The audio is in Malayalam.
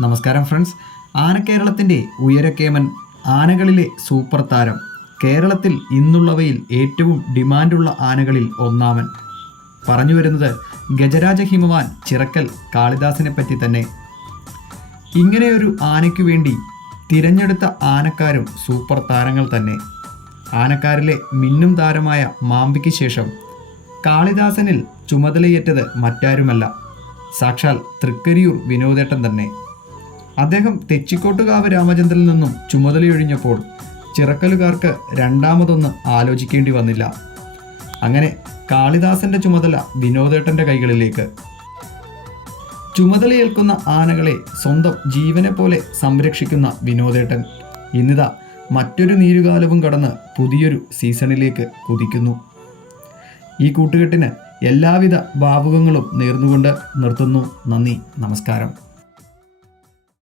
നമസ്കാരം ഫ്രണ്ട്സ്. ആനക്കേരളത്തിന്റെ ഉയരക്കേമൻ ആനകളിലെ സൂപ്പർ താരം. കേരളത്തിൽ ഇന്നുള്ളവയിൽ ഏറ്റവും ഡിമാൻഡുള്ള ആനകളിൽ ഒന്നാമൻ. പറഞ്ഞു വരുന്നത് ഗജരാജ ഹിമവാൻ ചിറക്കൽ കാളിദാസിനെ പറ്റി തന്നെ. ഇങ്ങനെയൊരു ആനയ്ക്കു വേണ്ടി തിരഞ്ഞെടുത്ത ആനക്കാരും സൂപ്പർ താരങ്ങൾ തന്നെ. ആനക്കാരിലെ മിന്നും താരമായ മാമ്പിക്ക് ശേഷം കാളിദാസനിൽ ചുമതലയേറ്റത് മറ്റാരുമല്ല. സാക്ഷാൽ തൃക്കരിയൂർ വിനോദേട്ടൻ തന്നെ. അദ്ദേഹം തെച്ചിക്കോട്ടുകാവ് രാമചന്ദ്രനിൽ നിന്നും ചുമതലയൊഴിഞ്ഞപ്പോൾ ചിറക്കലുകാർക്ക് രണ്ടാമതൊന്ന് ആലോചിക്കേണ്ടി വന്നില്ല. അങ്ങനെ കാളിദാസന്റെ ചുമതല വിനോദേട്ടന്റെ കൈകളിലേക്ക്. ചുമതലയേൽക്കുന്ന ആനകളെ സ്വന്തം ജീവനെ പോലെ സംരക്ഷിക്കുന്ന വിനോദേട്ടൻ ഇന്നിതാ മറ്റൊരു നീരുകാലവും കടന്ന് പുതിയൊരു സീസണിലേക്ക് കുതിക്കുന്നു. ഈ കൂട്ടുകെട്ടിന് എല്ലാവിധ ഭാവുകങ്ങളും നേർന്നുകൊണ്ട് നിർത്തുന്നു. നന്ദി. നമസ്കാരം.